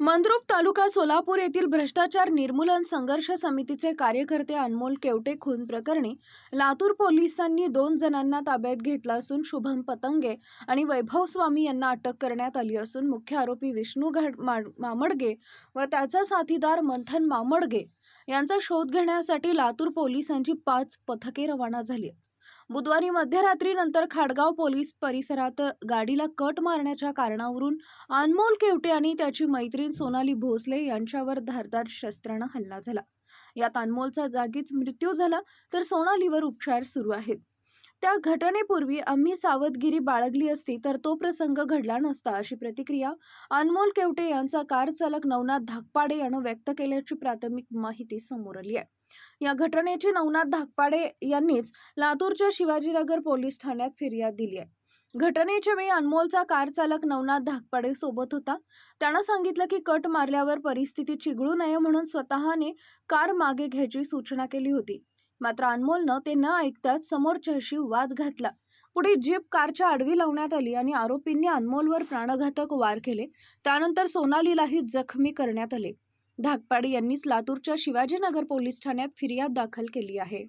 मंद्रुप तालुका सोलापूर येथील भ्रष्टाचार निर्मूलन संघर्ष समितीचे कार्यकर्ते अनमोल केवटे खून प्रकरणी लातूर पोलिसांनी 2 जणांना ताब्यात घेतला असून शुभम पतंगे आणि वैभव स्वामी यांना अटक करण्यात आली असून मुख्य आरोपी विष्णू मामडगे व त्याचा साथीदार मंथन मामडगे यांचा शोध घेण्यासाठी लातूर पोलिसांची 5 पथके रवाना झाली। बुधवारी मध्यरात्रीनंतर खाडगाव पोलीस परिसरात गाडीला कट मारण्याच्या कारणावरून अनमोल केवटे आणि त्याची मैत्रीण सोनाली भोसले यांच्यावर धारदार शस्त्राने हल्ला झाला। यात अनमोलचा जागीच मृत्यू झाला तर सोनालीवर उपचार सुरू आहेत। त्या घटनेपूर्वी आम्ही सावधगिरी बाळगली असती तर तो प्रसंग घडला नसता, अशी प्रतिक्रिया अनमोल केवटे यांचा कार चालक नवनाथ धाकपाडे याने व्यक्त केल्याची प्राथमिक माहिती समोर आली आहे। या घटनेची नवनाथ धाकपाडे यांनीच लातूरच्या शिवाजीनगर पोलीस ठाण्यात फिर्याद दिली आहे। घटनेच्या वेळी अनमोलचा कार चालक नवनाथ धाकपाडे सोबत होता। त्याने सांगितलं की कट मारल्यावर परिस्थिती चिघळू नये म्हणून स्वतःने कार मागे घ्यायची सूचना केली होती। मात्र अनमोलनं ते न ऐकताच समोरच्याशी वाद घातला। पुढे जीप कारच्या आडवी लावण्यात आली आणि आरोपींनी अनमोलवर प्राणघातक वार केले। त्यानंतर सोनालीलाही जखमी करण्यात आले। धाकपाडे यांनीच लातूरच्या शिवाजीनगर पोलीस ठाण्यात फिर्याद दाखल केली आहे।